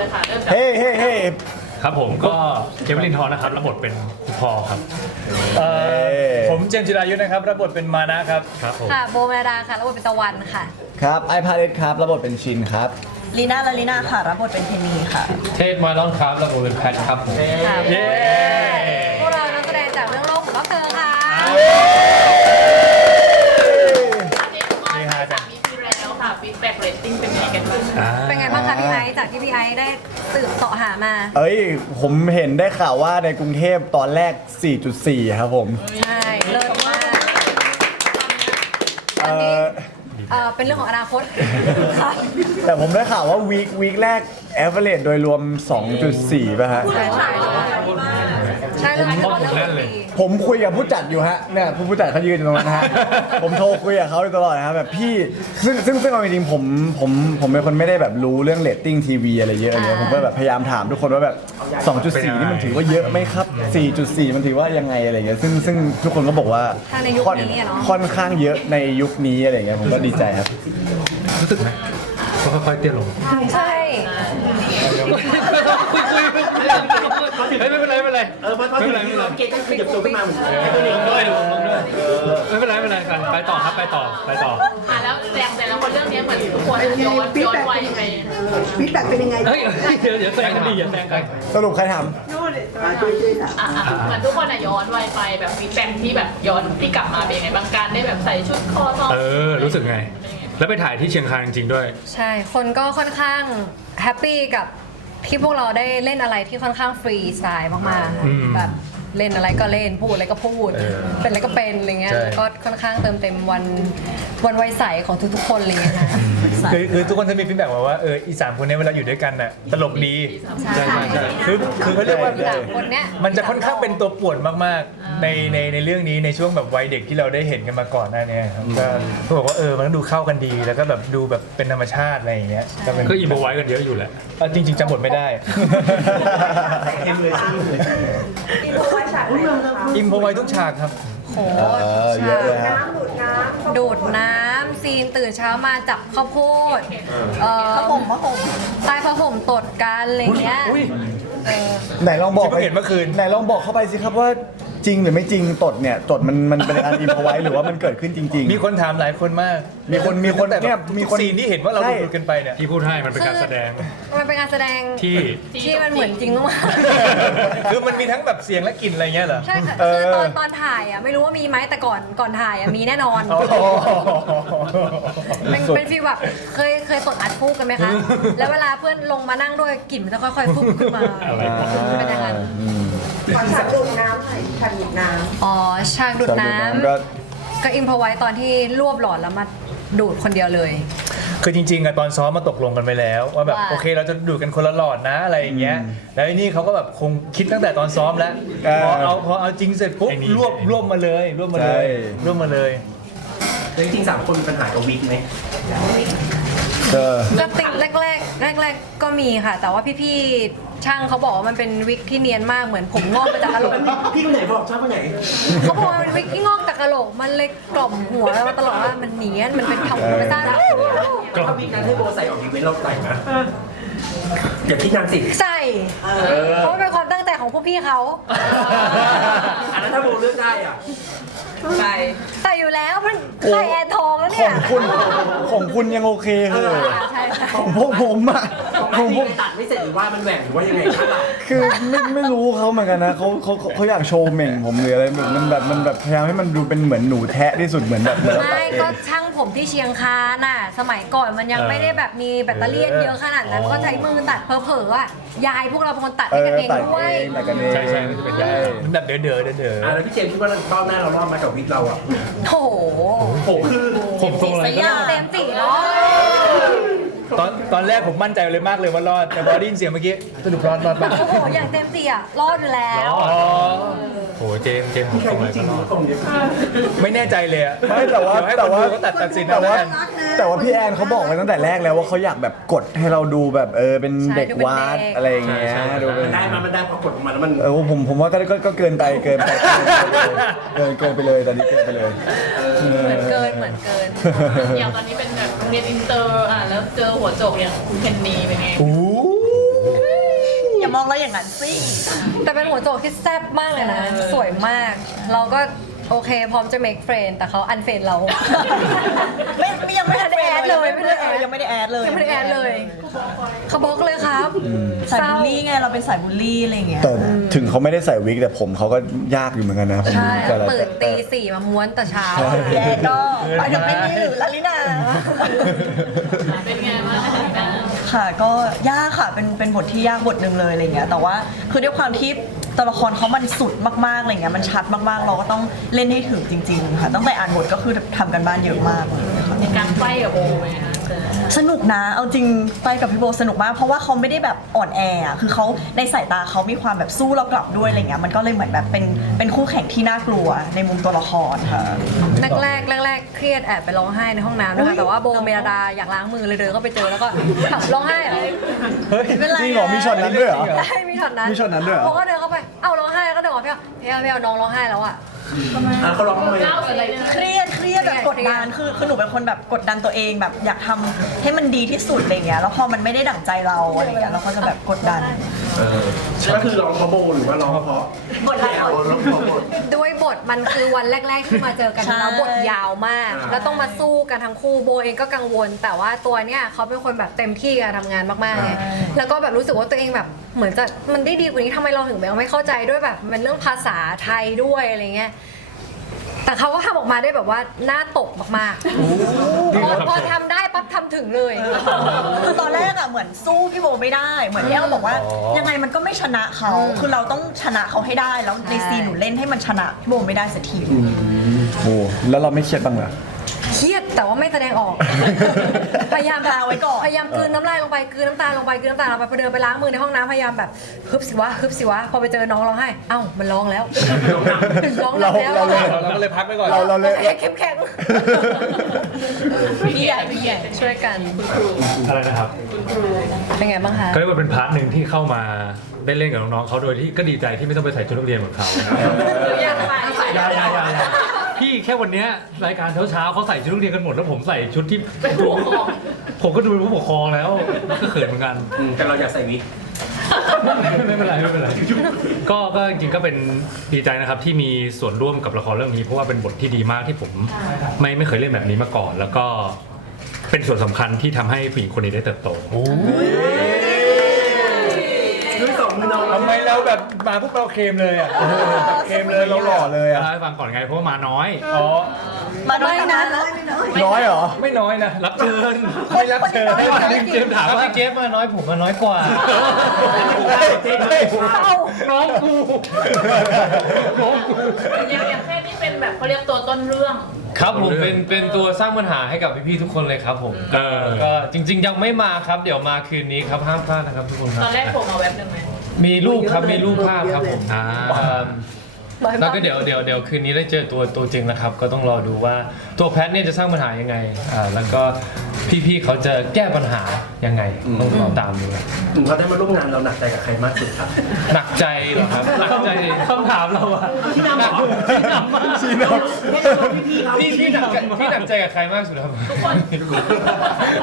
เลยค่ะ เริ่มจากเฮ้เฮ้เฮ้ครับผมก็เควินลินทอนนะครับรับบทเป็นคุณพ่อครับเอ่อผมเจมส์จิรายุนะครับรับบทเป็นมานะครับครับผมค่ะโบเมลดาค่ะแล้วบทเป็นตะวันค่ะ ครับไอพาเลตครับ ระบบเป็นชินครับ ลีน่าลาลีน่าค่ะ รับบทเป็นเทนีค่ะ เทศมาลอนครับระบบเป็นแพทครับผม ค่ะ เย้ พวกเรานักแสดงจากเรื่องโลกของเราเธอค่ะ อันนี้ก็มาจากมีพีแล้วค่ะฟีดแบ็กเรตติ้งเป็นยังไงกันบ้าง อ่า เป็นไงบ้างคะพี่ไอซ์จากที่พี่ไอซ์ได้สืบเสาะหามาเอ้ย ผมเห็นได้ข่าวว่าในกรุงเทพตอนแรก 4.4 ครับผมใช่เลิศมากเออเอ่อเป็นเรื่องของอนาคตค่ะแต่ผมได้ข่าวว่าวีควีคแรก a v e r a g e โดยรวม 2.4 ป่ะฮะ ใช่ใช่ใช่ใช่เรื่องนี้เป็นเรื่องดี ผมคุยกับผู้จัดอยู่ฮะเนี่ยผู้ผู้จัดเขายืนอยู่ตรงนั้นนะฮะ ผมโทรคุยกับเขาอยู่ตลอดนะครับแบบพี่ซึ่งซึ่งซึ่งเอาจริงๆผมผมผมเป็นคนไม่ได้แบบรู้เรื่องเรตติ้งทีวีอะไรเยอะเลยผมก็แบบพยายามถามทุกคนว่าแบบ 2.4 นี่มันถือว่าเยอะไหมครับ 4.4 มันถือว่ายังไงอะไรเงี้ยซึ่งซึ่งทุกคนก็บอกว่าถ้าในยุคค่อนนี้อะเนาะ ค่อนข้างเยอะในยุคนี้อะไรเงี้ยผมก็ดีใจครับ รู้สึกไหมก็ค่อยๆเตี้ยลง ใช่ คุยคุย ไม่เป็นไรไม่เป็นไรเออเพราะเพราะไม่ถึเป็นงไรไม่ที่เป็นไรเราเกตก็ขยับตัวขึ้นมาเหมือนกันด้วยลงด้วยไม่เป็นไรไม่เป็นไรกันไปต่อครับไปต่อไปต่ออะแล้วแสดงแต่ละคนเรื่องนี้เหมือนทุกคนย้อนย้อนวัยไปฟีดแบ็กเป็นยังไงเฮ้ยเดี๋ยวเดี๋ยวแซงกันดีอย่าแซงกันสรุปใครถามอะอะเหมือนทุกคนอะย้อนวัยไปแบบฟีดแบ็กที่แบบย้อนที่กลับมาเป็นยังไงบางการได้แบบใส่ชุดคอทองเออรู้สึกไง แล้วไปถ่ายที่เชียงคานจริงๆด้วย ใช่คนก็ค่อนข้างแฮปปี้กับ ที่พวกเราได้เล่นอะไรที่ค่อนข้างฟรีสไตล์มากอืม ๆแบบ เล่นอะไรก็เล่นพูดอะไรก็พูด เออเป็นอะไรก็เป็นอะไรเงี้ยใช่แล้วก็ค่อนข้างเติมเต็มวันวันวัยใสของทุกๆ คนอะไรเงี้ยค่ะ คือคือทุกคนจะมีฟีดแบ็กมาว่าเอออีสามคนเนี้เวลาอยู่ด้วยกันน่ะตลกดีใช่ใช่ใช่คือคือเขาเรียกว่าสามคนเนี้ย มันจะค่อนข้างเป็นตัวป่วนมากๆ ในในในเรื่องนี้ในช่วงแบบวัยเด็กที่เราได้เห็นกันมาก่อนหน้าเนี้ครับก็เขาบอกว่าเออมันก็ดูเข้ากันดี แล้วก็แบบดูแบบเป็นธรรมชาติอะไรอย่างเงี้ยก็เป็นก็อินโฟไว้กันเยอะอยู่แหละ เอาจริง ๆจำบทไม่ได้ เอ็มเลยชื่อ เลยอิมพอไว้ทุกฉากครับ โหเออเยอะเลยฮะดูดน้ำซีนตื่นเช้ามาจับข้าวโพดเอ่อผ้าห่มผ้าห่มใต้ผ้าห่มตดกันอะไรเงี้ยอุ้ยเออไหนลองบอกที่เพิ่งเห็นเมื่อคืน ไหนลองบอกเข้าไปสิครับว่า จริงหรือไม่จริงตดเนี่ยตดมันมันเป็นการอินพอไว้หรือว่ามันเกิดขึ้นจริง ๆ มีคนถามหลายคนมากมีคนมีคนแต่เนี่ยมีมีคคนนซีนที่เห็นว่าเราใช่ ดูกันไปเนี่ย ที่พูดให้มันเป็นการแสดงมันเป็นการแสดงที่ ที่มันเหมือนจริงมากคือมันมีทั้งแบบเสียงและกลิ่นอะไรเงี้ยเหรอ ๆใช่ค่ะเออคือตอนตอนถ่ายอะไม่รู้ว่ามีไหมแต่ก่อนก่อนถ่ายอะมีแน่นอนอ๋อเป็นเป็นฟีลแบบเคยเคยตดอัดฟูกกันไหมคะ แล้วเวลาเพื่อนลงมานั่งด้วยกลิ่นมันจะค่อยๆฟุบขึ้นมาอะไร เป็นอย่างนั้น อืม ขอฉากดูดน้ำหน่อยฉากดูดน้อ๋อฉากดูดน้ก็ำก็อิมพอไว้ตอนที่รวบหลอดแล้วมาดูดคนเดียวเลย คือจริงๆอะตอนซ้อมมาตกลงกันไปแล้ว ว่าแบบว่า โอเคเราจะดูดกันคนละหลอดนะอะไรอย่างเงี้ยแล้วไอ้นี่เขาก็แบบคงคิดตั้งแต่ตอนซ้อมแล้วเออพอเอาพอเอาจริงเสร็จปุ๊บไอ้นี่ รวบรวบมาเลยรวบมาเลยใช่ รวบมาเลยแล้วจริงๆสามคนมีปัญหากับวิกไหม เออ ก็ติดแรกๆแรกๆก็มีค่ะ แต่ว่าพี่ๆช่างเขาบอกว่ามันเป็นวิกที่เนียนมากเหมือนผมงอกมาจากกะโหลกพี่คนไหนบอกชอบคนไหน เขาบอกว่ามันเป็นวิกที่งอกจากกะโหลกมันเลยกล่อมหัวเราตลอดว่ามันเนียนมันเป็นธรรมชาติถ้าวิกนั้นให้โบใส่ออกอีเวนต์เราใส่นะอย่าคิดนานสิใส่เพราะมันเป็นความตั้งใจของพวกพี่เขาอันนั้นถ้าโบเลือกได้อะใช่ใส่อยู่แล้วมันใส่แอร์ทอ งแล้วขเนี่อย งคุณของคุณยังโอเคเหอะใช่ใช่ ของพวกผมอะขขอองงพพววกกตัดไม่เสร็จหรือว่ามันแหว่งหรือว่ายังไงข้างหลังคือไม่ไม่รู้เขาเหมือนกันนะเขาเขาเขาเขาอยากโชว์เหม่งผมหรืออะไรแบบมันแบบมันแบบพยายามให้มันดูเป็นเหมือนหนูแทะที่สุดเหมือนแบบเหมือนเราตัดไม่เอก็งช่างผมที่เชียงคานน่ะ สมัยก่อนมันยังเออไม่ได้แบบมีแบตเตอรี่เยอะขนาดนั้นอ๋อก็ใช้มือตัดเพอเพอๆอะยายพวกเราเป็นคนตัดเอให้อกันเองตัดด้วยเองตัดกันเองใช่ใช่มันจะเป็นยามันแบบเด๋อเด๋อเด๋อเด๋ออะแล้วพี่เจมส์คิดว่าเบ้าหน้าเรารอดไหมากับวิกเราอะโอ้โหโหคือผมทรงอะไรก็ได้เต็มสี่เนาะตอนตอนแรกผมมั่นใจเลยมากเลยว่ารอด แต่พอได้ยินเสียงเมื่อกี้สรุปรอดรอดบ้างโอ้โห อย่างเต็มสี่อะ รอดอยู่แล้ว อ๋อโหเจมส์เจมส์ผมใครทรงอะไรที่จริก็งรอดตรงนี้ไม่แน่ใจเลยอะไม่แต่ว่าเดี๋ยให้แต่คนว่าดูเขาตัดตัดสินแต่เอาว่าแล้วกันแต่ว่าพี่แอนเขาบอกไว้ตั้งแต่แรกแล้วว่าเขาอยากแบบกดให้เราดูแบบเออเป็นเด็กวัดอะไรอย่างเงี้ยดูเป็นมันได้มามันได้พอกดออกมาแล้วมันเออผมผมว่าก็ก็ก็เกินไปเกินไปเกินเกินไปเลยตอนนี้เกินไปเลยเหมือ นเกินเหมือนเกิน อย่างตอนนี้เป็นแบบโรงเรียนอินเตอร์อะแล้วเจอหัวโจกอย่างคุณเพนนีเป็นไง โอ้องแล้วอย่างนั้นสิ แต่เป็นหัวโจกที่แซ่บมากเลยนะ สวยมาก เราก็ โอเค พร้อมจะ make friend แต่เขาอันเฟนเรา ไม่ไม่ยังไม่ได้ไม่ได้แอดเลยไม่ได้แอด ยังไม่ได้แอดเลยยังไม่ได้แอดเลยเขาบล็อกเลยครับสายบูลลี่ไงเราเป็นสายบูลลี่อะไรอย่างเงี้ยแต่ถึงเขาไม่ได้ใส่วิกแต่ผมเขาก็ยากอยู่เหมือนกันนะผมใช่แต่ละเปิดตีสี่มาม้วนแต่เช้าแกก็ไปกับไม่มีหรือลาลินาเป็นไงบ้าง ค่ะก็ยากค่ะเป็นเป็นบทที่ยากบทหนึ่งเลยอะไรเงี้ยแต่ว่าคือด้วยความที่ตัวละครเขามันสุดมากๆอะไรเงี้ยมันชัดมากๆ เราก็ต้องเล่นให้ถึงจริง ๆ ค่ะตั้งแต่อ่านบทก็คือทำกันบ้านเยอะมากเลยค่ะ ในการไฟกับโอไหมคะ สนุกนะ เอาจริงไปกับพี่โบสนุกมาก เพราะว่าเขาไม่ได้แบบอ่อนแออะคือเขาในสายตาเขามีความแบบสู้เรากลับด้วยอะไรเงี้ย มันก็เลยเหมือนแบบเป็นเป็นคู่แข่งที่น่ากลัวในมุมตัวละครค่ะ แรกแรกแรกแรกๆเครียดแอบไปร้องไห้ในห้องน้ำนะคะแต่ว่าโบเมลดาอยากล้างมือเลยเดินเข้าไปเจอแล้วก็ถามร้องไห้เหรอเป็นไรจริงเหรอ มีช็อตนั้นด้วยเหรอ ได้มีช็อตนั้นมีช็อตนั้นด้วยเหรอ โบก็เดินเข้าไปเอ้าร้องไห้แล้วก็เดินออกพี่เอาพี่เอาพี่เอาน้องร้องไห้แล้วอะ อะเขาร้องทำไมเล่าอะไรเนี่ยเครียดเครียดแบบกดดันคือคือหนูเป็นคนแบบกดดันตัวเองแบบอยากทำให้มันดีที่สุดอะไรเงี้ยแล้วพอมันไม่ได้ดั่งใจเราอะไรเงี้ยเราก็จะแบบกดดัน เออก็คือร้องเพราะโบหรือว่าร้องเพราะบทละบทร้องเพราะบท ด้วยบทมันคือวันแรก ๆ ที่มาเจอกันใช่ แล้วบทยาวมาก อ่า แล้วต้องมาสู้กันทั้งคู่โบเองก็กังวล แต่ว่าตัวเนี้ยเขาเป็นคนแบบเต็มที่การทำงานมากๆไงแล้วก็แบบรู้สึกว่าตัวเองแบบเหมือนจะมันได้ดีกว่านี้ทำไมเราถึงแบบไม่เข้าใจด้วยแบบมันเรื่องภาษาไทยด้วยอะไรเงี้ย แต่เขาก็ทำออกมาได้แบบว่าหน้าตกมากๆพอพอทำได้ปั๊บทำถึงเลย คือตอนแรกอะเหมือนสู้พี่โบไม่ได้ เหมือนที่แอลบอกว่า ยังไงมันก็ไม่ชนะเขาคือเราต้องชนะเขาให้ได้แล้วในซีนหนูเล่นให้มันชนะพี่โบไม่ได้สักที โอ้แล้วเราไม่เครียดบ้างเหรอ เครียดแต่ว่าไม่แสดงออก พยายามพาไว้ก่อน พยายามกลืนน้ำลายลงไปกลืนน้ำตาลงไปกลืนน้ำตาลลงไปพอเดินไปล้างมือในห้องน้ำพยายามแบบฮึบสิวะฮึบสิวะพอไปเจอน้องร้องไห้เอ้ามันร้องแล้วร้องหนักแล้วเราเรา เราก็เลยพักไปก่อน เราเราเลยให้เข้มแข็งพี่ใหญ่พี่ใหญ่ช่วยกันอะไรนะครับ เป็นไงบ้างคะ ก็เรียกว่าเป็นพาร์ทหนึ่งที่เข้ามาได้เล่นกับน้องๆเขาโดยที่ก็ดีใจที่ไม่ต้องไปใส่ชุดนักเรียนเหมือนเขาอยากไป ใส่ยายายายาพี่แค่วันเนี้ยรายการเช้าๆเขาใส่ชุดนักเรียนกันหมดแล้วผมใส่ชุดที่เป็นผู้ปกครองผมก็ดูเป็นผู้ปกครองแล้วก็เขินเหมือนกัน อืมแต่เราอยากใส่วิกไม่เป็นไรไม่เป็นไรก็ก็จริงๆก็เป็นดีใจนะครับที่มีส่วนร่วมกับละครเรื่องนี้ เพราะว่าเป็นบทที่ดีมากที่ผมไม่ไม่เคยเล่นแบบนี้มาก่อน แล้วก็เป็นส่วนสำคัญที่ทำให้ผู้หญิงคนนี้ได้เติบโต เราแบบมาพวกเราเคลมเลยอะเคลมเลยเราหล่อเลยเล่าอะให้ฟังก่อนไงเพราะว่ามาน้อย อ๋อ มาด้วยนะ น้อยเหรอ ไม่น้อยนะรับเชิญไม่รับเชิญเจมส์ถามว่าพี่เจฟมาน้อยผมมาน้อยกว่าน้องกูน้องกูอย่างอย่างแค่นี้เป็นแบบเขาเรียกตัวต้นเรื่อง ครับผมเป็นเป็นตัวสร้างปัญหาให้กับพี่ๆทุกคนเลยครับผมเออ ก็จริง ๆ ยังไม่มาครับ เดี๋ยวมาคืนนี้ครับห้ามพลาดนะครับทุกคนคตรัอบนแรกผมมาแว็บหนึ่งไหม มีรูปครับมีรูปภาพครับผมอ่าเอิ่มแล้วก็เดี๋ยวเดี๋ยวเดี๋ยวคืนนี้ได้เจอตัวตัวจริงนะครับ ก็ต้องรอดูว่าตัวแพทเนี่ยจะสร้างปัญหายังไงอ่าแล้วก็พี่ๆเขาจะแก้ปัญหายังไงต้องรอตามดูครับถึงเขาได้มาร่วมงานเราหนักใจกับใครมากสุดครับ หนักใจเหรอครับหนักใจคำถามเราอะที่นำเหรอที่นำมากชี้นพี่พี่เขาที่ที่หนักที่หนักใจกับใครมากสุดครับทุกคน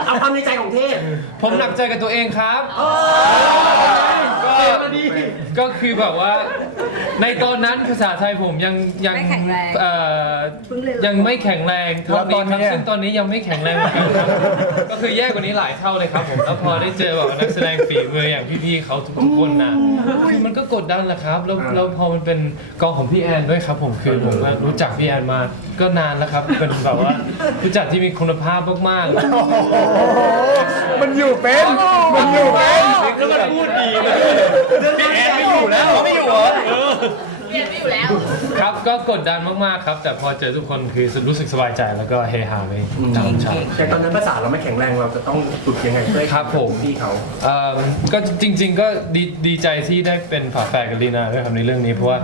เอาความในใจของเทพผมหนักใจกับตัวเองครับก็ เทพมาดี ก็คือแบบว่า ในตอนนั้นภาษาไทยผมยังยังไม่แข็งแรงเอ่อยังไม่แข็งแรงเท่านี้ครับซึ่งตอนนี้ยังไม่แข็งแรงเหมือนกันครับก็คือแย่กว่านี้หลายเท่าเลยครับผมแล้วพอได้เจอแบบว่านักแสดงฝีมืออย่างพี่ๆเขาทุกๆคนนะคือมันก็กดดันแหละครับแล้วแล้วพอมันเป็นกองของพี่แอนด้วยครับ ผมคือผมก็รู้จักพี่แอนมาก็นานแล้วครับเป็นแบบว่ารู้จักที่มีคุณภาพมากๆ มันอยู่เป็น มันอยู่เป็น แล้วมันพูดดีเลยพี่แอนไม่อยู่แล้วไม่อยู่เหรอเรียนไม่อยู่แล้ว ครับก็กดดันมากๆครับ แต่พอเจอทุกคนคือรู้สึกสบายใจแล้วก็เฮฮาไปตามชาแต่ตอนนั้นภาษาเราไม่แข็งแรงเราจะต้องฝึกยังไงเพื่อให้ครับผม พี่เขา เอิ่มก็จริง ๆ ก็ดีดีใจที่ได้เป็นฝาแฝดกับลีนาด้วยครับในเรื่องนี้เพราะว่า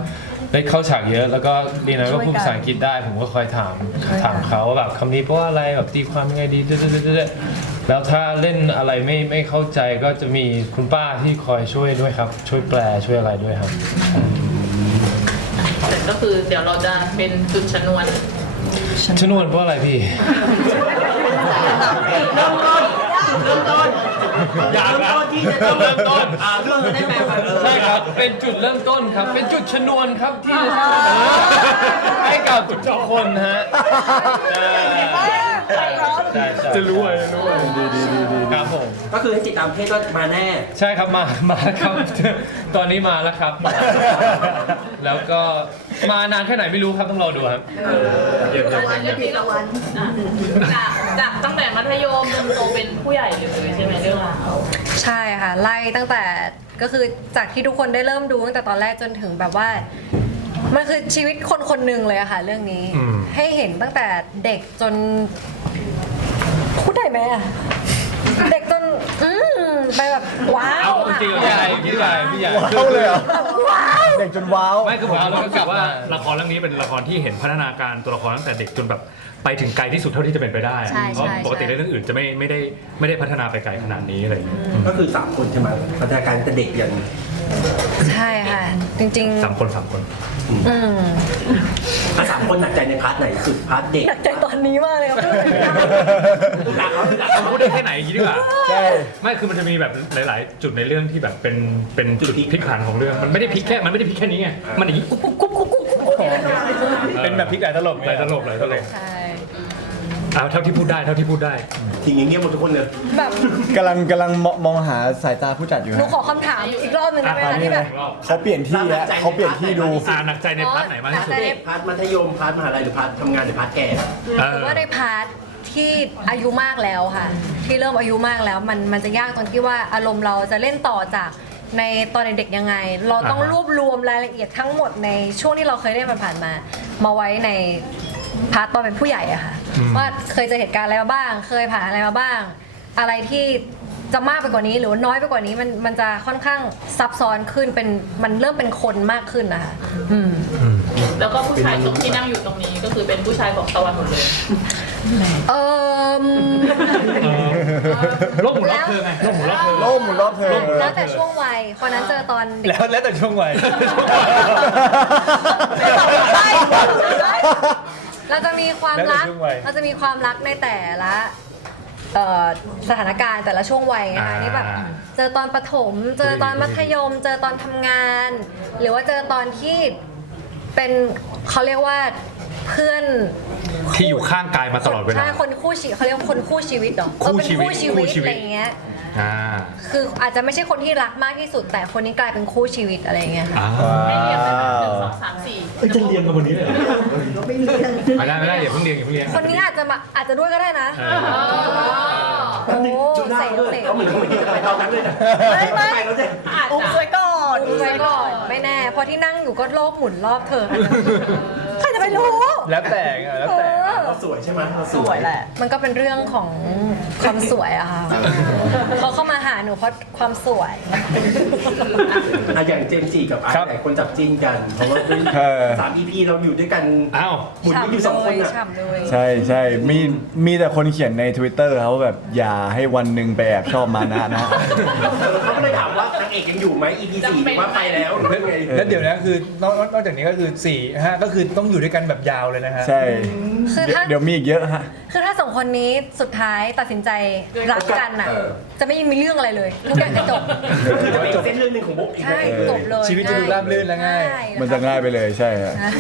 ได้เข้าฉากเยอะแล้วก็ลีนาก็พูดภาษาอังกฤษได้ ผมก็คอยถามถามเขาว่าแบบคำนี้เพราะว่าอะไรแบบตีความยังไงดีเด้อๆๆๆ แล้วถ้าเล่นอะไรไม่ไม่เข้าใจก็จะมีคุณป้าที่คอยช่วยด้วยครับ ช่วยแปลช่วยอะไรด้วยครับ แต่ก็คือเดี๋ยวเราจะเป็นจุดชนวนชนวนเพราะอะไรพี่ เริ่มต้นจุดเริ่มต้นอยากเริ่มนะต้นที่จะต้องเริ่มต้นอ่าเรื่องจะได้แปลความเออใช่ครับ เป็นจุดเริ่มต้นครับ เป็นจุดชนวนครับที่จะสร้างให้กับทุกคนฮะใช่ใช่ใช่จะรู้อะไรรู้อะไรดีดีดีดีครับผม ก็คือให้ติดตามเพจก็มาแน่ ใช่ครับมามาครับ ตอนนี้มาแล้วครับ แล้วก็มานานแค่ไหนไม่รู้ครับต้องรอดูครับตะวันก็ปีละวันจากจากตั้งแต่มัธยมจนโตเป็นผู้ใหญ่เลยใช่ไหมเรื่องราวใช่ค่ะ ไล่ตั้งแต่ก็คือจากที่ทุกคนได้เริ่มดูตั้งแต่ตอนแรกจนถึงแบบว่า มันคือชีวิตคนคนหนึ่งเลยอะค่ะ เรื่องนี้ อืม ให้เห็นตั้งแต่เด็กจน พูดได้ไหมอะเด็กจนอืมไปแบบว้าวเอาอะจริงๆพี่ใหญ่พี่ใหญ่พี่ใหญ่ว้าวเลยเหรอเด็กจนว้าว ไม่คือผมว้าวแล้วก็รู้สึกว่ากลับมาละครเรื่องนี้เป็นละครที่เห็นพัฒนาการตัวละครตั้งแต่เด็กจนแบบไปถึงไกลที่สุดเท่าที่จะเป็นไปได้ใช่เพราะใช่ปกติใช่ในเรื่องอื่นจะไม่ไม่ได้ไม่ได้พัฒนาไปไกลขนาดนี้อะไรอย่างเงี้ยก็คือ3คนใช่ไหมพัฒนาการแต่เด็กยัน ใช่ค่ะ จริง สามคนสามคน ๆ อืมถ้าสามคนหนักใจในพาร์ทไหนสุดพาร์ทเด็กหนักใจตอนนี้มากเลยครับพูดเลยนะหนักเขาหนักเราพูดได้แค่ไหนอย่างนี้ดีกว่า ใช่ ไม่คือมันจะมีแบบหลาย ๆ จุดในเรื่องที่แบบเป็นเป็นจุดพลิกผันของเรื่อง มันไม่ได้พลิกแค่มันไม่ได้พลิกแค่นี้ไงมันอย่างนี้กุ๊บกุ๊บกุ๊บกุ๊บกุ๊บเป็นแบบพลิกหลายตลบหลายตลบหลายตลบ ใช่ เอาเท่าที่พูดได้เท่าที่พูดได้ทีนี้เงียบหมดทุกคนเลย แบบกำลังกำลังมมองหาสายตาผู้จัดอยู่หนูฮะขอคำถามอีกรอบหนึ่งได้ไหมอะคะที่แบบเขาเปลี่ยนที่แล้วเขาเปลี่ยนที่ดู อ่าหนักใจในพาร์ทไหนมากที่สุดหนักใจเด็กพาร์ทมัธยมพาร์ทมหาลัยหรือพาร์ททำงานหรือพาร์ทแก่เอหรืออว่าในพาร์ทที่อายุมากแล้วค่ะ ที่เริ่มอายุมากแล้วมันมันจะยากตรงที่ว่าอารมณ์เราจะเล่นต่อจากในตอนเด็กๆยังไง เราต้องอ่าฮะ รวบรวมรายละเอียดทั้งหมดในช่วงที่เราเคยเล่นมันผ่านมา มาไว้ใน พาร์ทตอนเป็นผู้ใหญ่อะค่ะว่าเคยเจอเหตุการณ์อะไรมาบ้าง เคยผ่านอะไรมาบ้าง อะไรที่จะมากไปกว่านี้หรือว่าน้อยไปกว่านี้มันมันจะค่อนข้างซับซ้อนขึ้นเป็นมันเริ่มเป็นคนมากขึ้นนะคะอืม แล้วก็ผู้ชายตรงที่นั่งอยู่ตรงนี้ก็คือเป็นผู้ชายของตะวันหมดเลย เออโลกหมุนรอบเธอไงโลกหมุนรอบเธอ โลกหมุนรอบเธอ แล้วแต่ช่วงวัยคนนั้นเจอตอนเด็ก แล้วแล้วแต่ช่วงวัย เราจะมีความรัก แล้วแต่ช่วงวัยเราจะมีความรักในแต่ละเอ่อสถานการณ์แต่ละช่วงวัยนะคะอ่า นี่แบบเจอตอนประถม เจอตอนมัธยม เจอตอนทำงาน หรือว่าเจอตอนที่เป็นเขาเรียกว่าเพื่อนที่อยู่ข้างกายมาตลอดเวลา ใช่คนคู่ชีวิตเขาเรียกว่าคนคู่ชีวิตเหรอคู่เออเป็นชีวิตคู่ชีวิคู่ตชีวิต อะไรอย่างเงี้ย อ่าคืออาจจะไม่ใช่คนที่รักมากที่สุด แต่คนนี้กลายเป็นคู่ชีวิตอะไรอย่างเงี้ยค่ะ อ่าให้เรียงกันหนึ่งสองสามสี่จะเรียนกันวันนี้เลยไม่ได้ไม่ได้อย่าเพิ่งเรียนอย่าเพิ่งเรียนคนนี้อาจจะมาอาจจะด้วยก็ได้นะเออโอ้จุดหน้าเสกด้วยเสก เขาเหมือนเขาเหมือนที่จะไปตอนนั้นเลยนะไม่ไม่ไปแล้วเนี่ยอาจอุ้มจะ สวยก่อนดูไว้ก่อน ไม่แน่เพราะที่นั่งอยู่ก็โลกหมุนรอบเธอใครจะไปรู้ แล้วแต่ไงแล้วเอแต่อเราสวยใช่ไหมเราสวยแหละ มันก็เป็นเรื่องของความสวยอะค่ะ เขาเข้ามาหาหนูเพราะความสวย อะอย่างเจมส์จีกับไอ้ครับหลายคนจับจิ้นกัน เพราะว่าเฮ้ยเออ สาม EP เราอยู่ด้วยกันอ้าว หมุนกันอยู่สองคนอะ ฉ่ำเลยใช่ใช่มีมีแต่คนเขียนใน Twitter ครับว่าแบบอย่าให้วันหนึ่งไปแอบชอบมานะนะ เขาก็เลยถามว่านาง เอกยังอยู่ไหม EP สี่หรือว่าไปแล้วหรือว่าไงแล้วเดี๋ยวนะคือนอกนอกจากนี้ก็คือ4ี่ห้าก็คือต้องอยู่ด้วยกันแบบยาวเลยนะฮะ ใช่คือเดี๋ยวถ้าเดี๋ยวมีอีกเยอะฮะ คือถ้าสองคนนี้สุดท้ายตัดสินใจรักกันอะเออจะไม่มีเรื่องอะไรเลยทุกอย่างจะจบคือจะเป็นเส้นเรื่องหนึ่งของบุ๊กอีกใช่นะจบเลยชีวิตจะดูราบรื่นและง่ายใช่มันจะง่ายไปเลยใช่ฮะนะ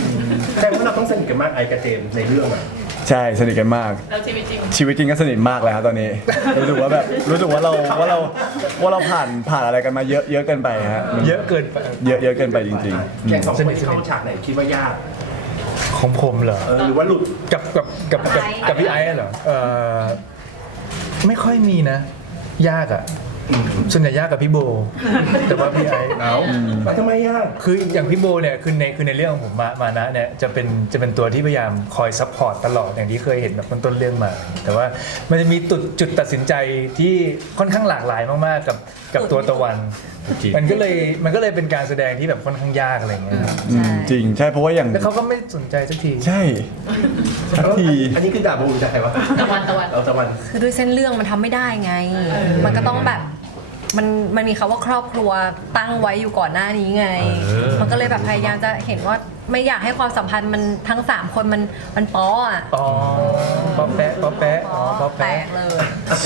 แต่ว่าเราต้องสนิทกันมากไอ้กับเจมส์ในเรื่องอะ ใช่สนิทกันมาก แล้วชีวิตจริงชีวิตจริงก็สนิทมากเลยครับตอนนี้ รู้สึกว่าแบบรู้สึกว่าเราว่าเราว่าเราผ่านผ่านอะไรกันมาเยอะเยอะเกินไปฮะมันเยอะเกินไปเยอะเยอะเกินไปจริงๆอือย่างมสองคนที่เข้าฉากไหนคิดว่ายากของผมเหรอ เออหรือว่าหลุดกับกับกับกับกับพี่ไอ้เหรอเออไม่ค่อยมีนะ ยากอะ ส่วนใหญ่ยากกับพี่โบ แต่ว่าพี่ไอ้เอาแล้วทำไมยากคืออย่างพี่โบเนี่ยคือในคือในเรื่องของผมมามานะเนี่ยจะเป็นจะเป็นตัวที่พยายามคอยซัพพอร์ตตลอดอย่างที่เคยเห็นแบบต้นๆเรื่องมา แต่ว่ามันจะมีจุดจุดตัดสินใจที่ค่อนข้างหลากหลายมากๆกับ กับตัวตะวัน จริง มันก็เลยมันก็เลยเป็นการแสดงที่แบบค่อนข้างยากอะไรอย่างเงี้ยครับอืมจริงใช่เพราะว่าอย่างแล้วเขาก็ไม่สนใจสักที ใช่สักทีอันนี้คือด่าบูจะใครวะตะวันตะวัน เราตะวัน คือด้วยเส้นเรื่องมันทำไม่ได้ไง มันก็ต้องแบบมันมันมีคำว่าครอบครัวตั้งไว้อยู่ก่อนหน้านี้ไง เออ มันก็เลยแบบพยายามจะเห็นว่า ไม่อยากให้ความสัมพันธ์มันทั้งสามคนมันมันป้ออะอ๋อป๊อปแปะป๊อปแปะอ๋อป๊อปแตแปะกเลย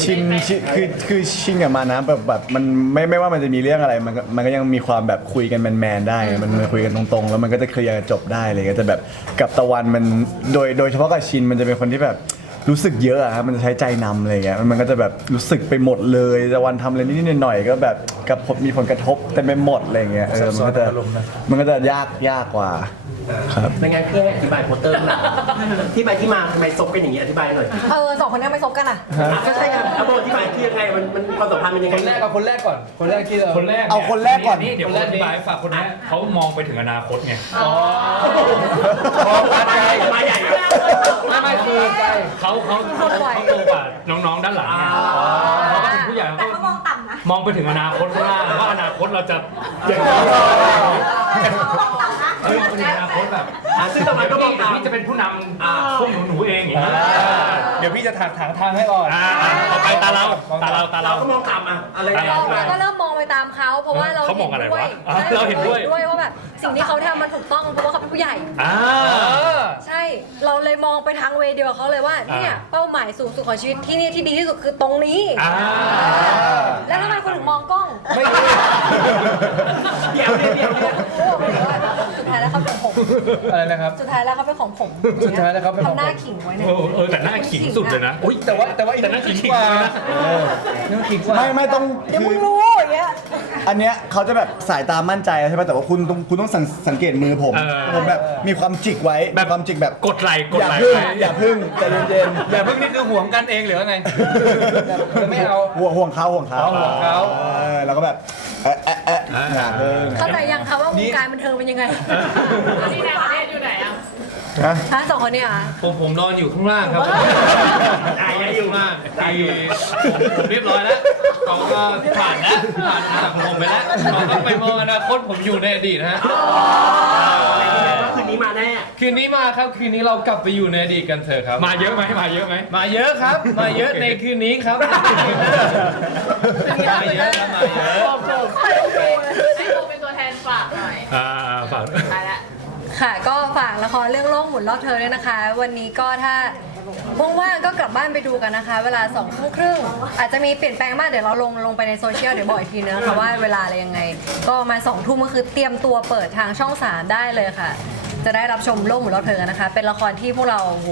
ชินชินคือคือชินกับมานะแบบแบบมันไม่ไม่ว่ามันจะมีเรื่องอะไรมันก็มันก็ยังมีความแบบคุยกันแมนๆได้ มันมันคุยกันตรงๆ แล้วมันก็จะเคลียร์จบได้เลยก็จะแบบกับตะวันมันโดยโดยเฉพาะกับชินมันจะเป็นคนที่แบบรู้สึกเยอะอะครับมันจะใช้ใจนำอะไรเงี้ยมันก็จะแบบรู้สึกไปหมดเลยตะวันทำอะไรนิดๆหน่อยๆก็แบบกับผลมีผลกระทบเต็มไปหมดอะไรเงี้ยเออมันก็จะมันก็จะยากยากกว่า ครับในงานเพื่อให้อธิบายโปสเตอร์หน่อยที่ไปที่มาทำไมซบกันอย่างนี้อธิบายหน่อยเออสองคนนี้ไม่ซบกันอะก็ใช่ไงเอาโบอธิบายคือยังไงมันมันความสัมพันธ์เป็นยังคไงนแรกกับคนแรกก่อน คนแรกที่เรา คนแรกเอาคนแรกก่อนนี่เดี๋ยวผมอธิบายให้ฟังคนนี้เขามองไปถึงอนาคตไงมองการไกลมาใหญ่ไม่ไม่คือเขาเขาเขาเขาโตกว่าน้องๆด้านหลังไงเขาก็เป็นผู้ใหญ่เขาก็มองต่ำนะมองไปถึงอนาคตข้างหน้าว่าอนาคตเราจะอย่างไร เฮ้ยเป็นอนาคตแบบอะซึ่งตะวันก็มองตามพี่จะเป็นผู้นำพวกหนูๆเองอย่างนี้เดี๋ยวพี่จะถากถางทางให้ก่อนอ่าเอาไปตาเราตาเราตาเรา เราก็มองตามอะอะไรตาไงเราเราก็เริ่มมองไปตามเขาเพราะว่าเราเขามองอะไรวะเห็นอะเราเห็นด้วย ด้วยว่าแบบสิ่งที่เขาทำมันถูกต้องเพราะว่าเขาเป็นผู้ใหญ่ อ่า ใช่ เราเลยมองไปทางเวย์เดียวกับเขาเลยว่าเนี่ยเป้าหมายสูงสุดของชีวิตที่นี่ที่ดีที่สุดคือตรงนี้ อ่าแล้วทำไมคุณถึงมองกล้อง ไม่รู้ เดี๋ยวเดี๋ยวเดี๋ยวเดี๋ยวโอ้โหสุ ดท้ายแล้วเขาเป็นผมอะไรนะครับ สุดท้ายแล้วเขาเป็นของผมสุดท้ายแล้วเขาเป็นของผม ทำหน้าขิงไว้เนี่ย เออเออแต่หน้าขิงสุดเลยนะ อุ้ยแต่ว่าแต่ว่าอีกแต่นั่นคือขิงกว่าเลยนะนั่นขิงกว่าไม่ไม่ต้องเดี๋ยวคืมึองรู้อย่างเงี้ย อันเนี้ยเขาจะแบบสายตามั่นใจใช่ไหมแต่ว่าคุณต้องคุณต้องสังสังเกตมือผมเออ ผมแบบมีความจิกไว้แบบมีความจิกแบบกดไหลกดอย่าไหลพึ่งไว้อย่าพึ่งใจเย็นอย่าเพิ่งนี่คือห่วงกันเองหรือว่าไงแบบไม่เอาๆห่วงห่วงเขาห่วงเขาอ๋อห่วงเขา ออแล้วก็แบบเอ๊ะเอ๊ะเอ๊ะอย่าพึ่งเข้าใจยังคะว่าวงการบันเทิงเป็นยังไงที่ในประเทศอยู่ไหนอะฮะฮะสองคนเนี่ยเหรอ ผมผมนอนอยู่ข้างล่างครับตายแล้วอยู่มากคือผมเรียบร้อยแล้วเขาก็ผ่านแล้วผ่านจากผมไปแล้วเขาก็ไปมองอนาคตผมอยู่ในอดีตฮะก็คืนนี้มาแน่ คืนนี้มาครับคืนนี้เรากลับไปอยู่ในอดีตกันเถอะครับ มาเยอะไหมมาเยอะไหมมาเยอะครับ มาเยอะในคืนนี้ครับมาเยอะครับมาเยอะ ให้โบเป็นตัวแทนฝากหน่อยอ่าฝาก ไปละ ค่ะ ก็ฝากละครเรื่องโลกหมุนรอบเธอด้วยนะคะ วันนี้ก็ถ้าว่างๆก็กลับบ้านไปดูกันนะคะ เวลาสองทุ่มครึ่งอาจจะมีเปลี่ยนแปลงมากเดี๋ยวเราลงลงไปในโซเชียลเดี๋ยวบอกอีกทีนึงนะคะว่าเวลาอะไรยังไง ก็มาสองทุ่มก็คือเตรียมตัวเปิดทางช่องสามได้เลยค่ะ จะได้รับชมโลกหมุนรอบเธอกันนะคะ เป็นละครที่พวกเราโห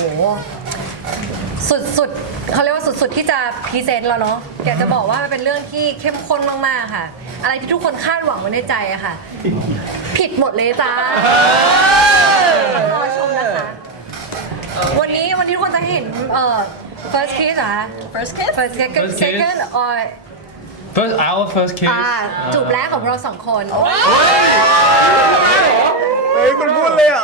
สุดๆเขาเรียกว่าสุดๆที่จะพรีเซนต์แล้วเนาะแกจะบอกว่ามันเป็นเรื่องที่เข้มข้นมากๆค่ะ อะไรที่ทุกคนคาดหวังไว้ในใจอะค่ะ ผิดหมดเลยจ้ารอชมนะคะ วันนี้วันนี้ทุกคนจะเห็นเอ่อ first kiss อะ first kiss first second kiss second or First our first kiss จูบแรกของเราสองคน เฮ้ยมันพูดเลยอะ